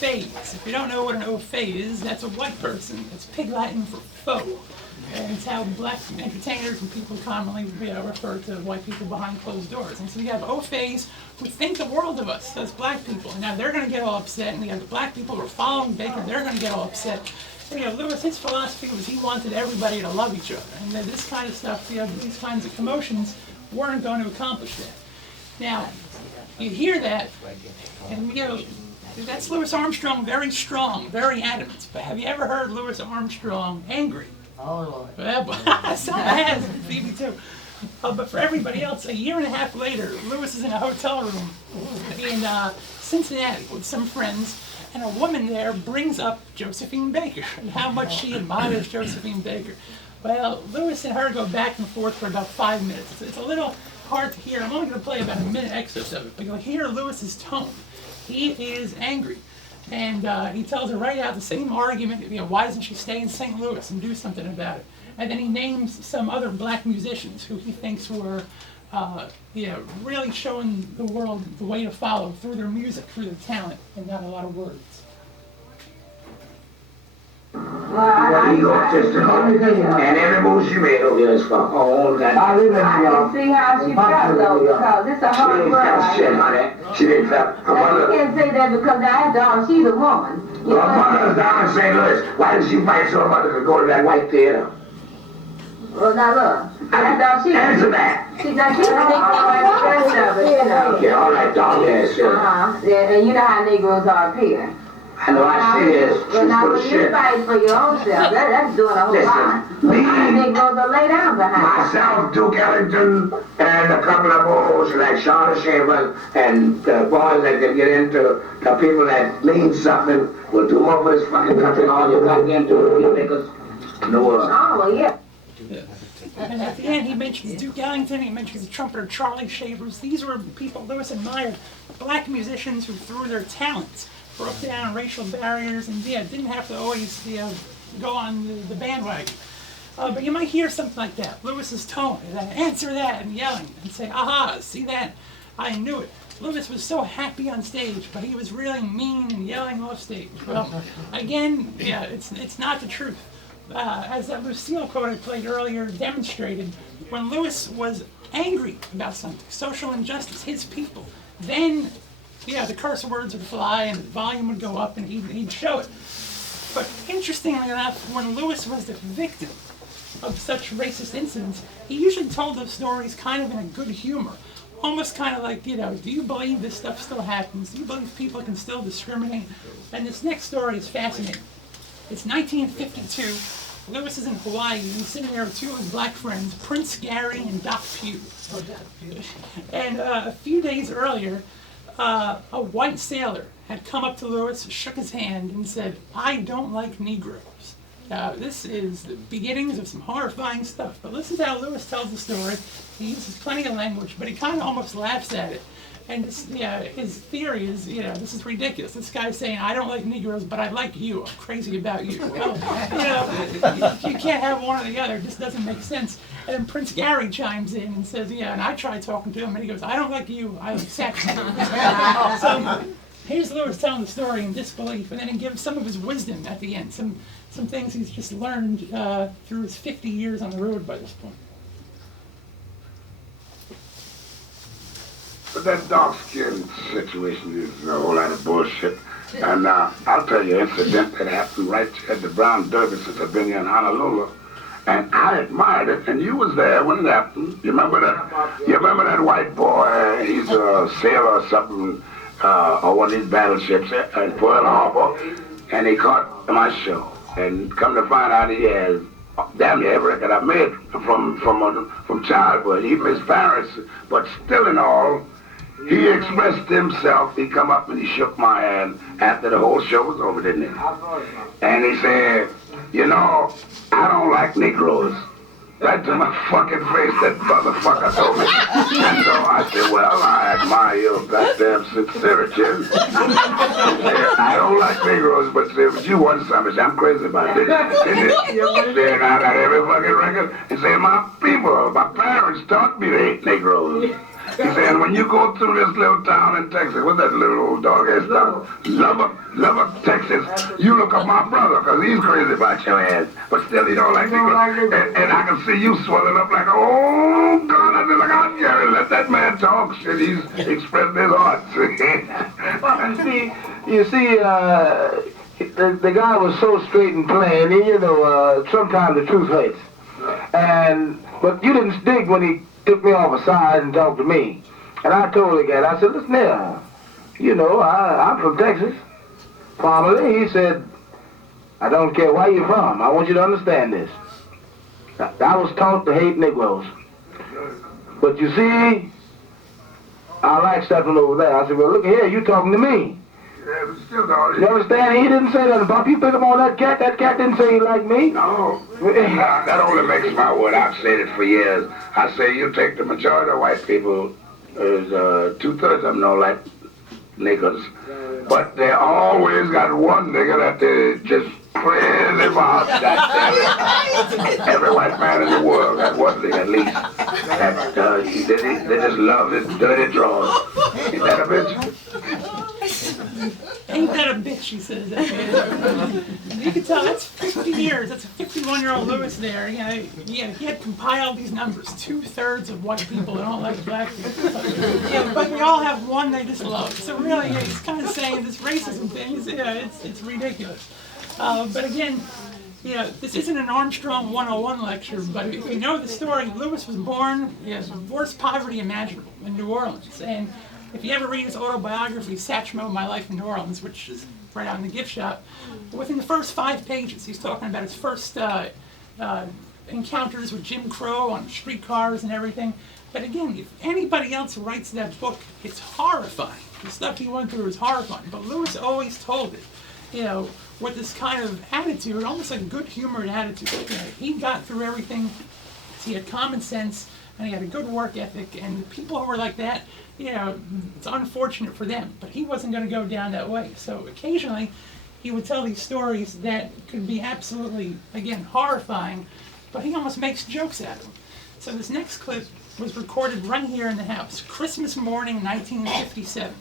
phase. If you don't know what an au fait is, that's a white person. It's Pig Latin for faux. And it's how black entertainers and people commonly refer to white people behind closed doors. And so you have au faits who think the world of us as black people. Now they're going to get all upset, and you have the black people who are following Baker, they're going to get all upset. And, Lewis, his philosophy was he wanted everybody to love each other. And this kind of stuff, these kinds of commotions weren't going to accomplish that. Now, you hear that, and that's Louis Armstrong, very strong, very adamant. But have you ever heard Louis Armstrong angry? Oh, Lord. Well, some has, Phoebe too. But for everybody else, a year and a half later, Louis is in a hotel room in Cincinnati with some friends, and a woman there brings up Josephine Baker and how much she admires Josephine Baker. Well, Louis and her go back and forth for about 5 minutes. It's a little hard to hear. I'm only going to play about a minute excerpt of it, but you'll hear Louis's tone. He is angry. And he tells her right out the same argument, why doesn't she stay in St. Louis and do something about it? And then he names some other black musicians who he thinks were really showing the world the way to follow through their music, through their talent, and not a lot of words. You autistic, and every move she made over here is for all that. I can see how she felt though, because it's a hard world. Shit, honey. She didn't feel. Her mother. You can't say that because after all, she's a woman. Her mother's down in St. Louis. Why did she fight so her mother could go to that white theater? Well, now look. After all, Answer that. She's like, she's a Negro of it, Yeah, all right, dog, yeah, sure. Yeah, and you know how Negroes are up here. I know I see it. She's But now full when of you shit. fight for your own self, that's doing a whole lot. Listen, me, Negroes will lay down behind. myself, Duke Ellington, and a couple of old like Charlotte Chambers, and the boys that can get into the people that mean something will do more for this fucking country than all you goddamn do. You make us know. Oh, yeah. And at the end, he mentions Duke Ellington, he mentions the trumpeter Charlie Shavers. These were people Louis admired, black musicians who through their talents broke down racial barriers and didn't have to always go on the bandwagon. But you might hear something like that. Louis's tone, answer that, and yelling, and say, aha, see that? I knew it. Louis was so happy on stage, but he was really mean and yelling off stage. Well, again, it's not the truth. As that Lucille quote I played earlier demonstrated, when Louis was angry about something, social injustice, his people, then the curse words would fly and the volume would go up and he'd show it. But interestingly enough, when Louis was the victim of such racist incidents, he usually told those stories kind of in a good humor. Almost kind of like, do you believe this stuff still happens? Do you believe people can still discriminate? And this next story is fascinating. It's 1952. Louis is in Hawaii, and he's sitting there with two of his black friends, Prince Gary and Doc Pugh. And a few days earlier, a white sailor had come up to Louis, shook his hand, and said, I don't like Negroes. This is the beginnings of some horrifying stuff, but listen to how Louis tells the story. He uses plenty of language, but he kind of almost laughs at it. And his theory is, this is ridiculous. This guy's saying, I don't like Negroes, but I like you. I'm crazy about you. Well, you can't have one or the other. It just doesn't make sense. And then Prince Gary chimes in and says, and I tried talking to him, and he goes, I don't like you, I like sex. So here's Louis telling the story in disbelief, and then he gives some of his wisdom at the end, some things he's just learned through his 50 years on the road by this point. But that dark skin situation is a whole lot of bullshit. And I'll tell you an incident that happened right at the Brown Derby since I've been here in Honolulu. And I admired it, and you was there when it happened. You remember that? You remember that white boy? He's a sailor or something, on one of these battleships in Pearl Harbor, and he caught my show. And come to find out, he has damn near every record I made from childhood, even his parents. But still in all, he expressed himself. He come up and he shook my hand after the whole show was over, didn't he? And he said, I don't like Negroes. Right to my fucking face, that motherfucker told me. And so I said, well, I admire your goddamn sincerity. I don't like Negroes, but you want something. I'm crazy about this. And then I got every fucking record and say, my people, my parents taught me to hate Negroes. He said, and when you go through this little town in Texas, what's that little old dog-ass town? Lubbock, Texas, you look up my brother, because he's crazy about your ass. But still, he don't like Negro. And I can see you swelling up like, oh, God, I said, look out, Gary, let that man talk. Shit, he's expressing his heart. You see, the guy was so straight and plain, and, you know, sometimes the truth hurts. But you didn't dig when he took me off aside and talked to me. And I told the guy, I said, listen here, you know, I'm from Texas. Formerly, he said, I don't care where you're from. I want you to understand this. I was taught to hate Negroes. But you see, I like stepping over there. I said, well, look here, you talking to me. Yeah, but still, dog. You understand? He didn't say nothing about you. Pick him on that cat. That cat didn't say he liked me. No, that only makes my word. I've said it for years. I say you take the majority of white people, there's 2/3 of them don't like niggas, but they always got one nigga that they just crazy about. Every white man in the world got one thing at least. That they just love his dirty drawers. Ain't that a bitch? Ain't that a bitch, he says. You can tell that's 50 years. That's a 51-year-old Lewis there. You know, he had compiled these numbers. 2/3 of white people that don't like black people. But we all have one they just love. So really, he's kind of saying this racism thing is, it's ridiculous. But again, this isn't an Armstrong 101 lecture, but if you know the story, Lewis was born in the worst poverty imaginable in New Orleans. And if you ever read his autobiography, Satchmo, My Life in New Orleans, which is right out in the gift shop, within the first 5 pages, he's talking about his first encounters with Jim Crow on streetcars and everything. But again, if anybody else writes that book, it's horrifying. The stuff he went through is horrifying. But Lewis always told it, with this kind of attitude, almost like a good-humored attitude. He got through everything. He had common sense, and he had a good work ethic. And the people who were like that, it's unfortunate for them. But he wasn't going to go down that way. So occasionally, he would tell these stories that could be absolutely, again, horrifying. But he almost makes jokes out of them. So this next clip was recorded right here in the house, Christmas morning, 1957.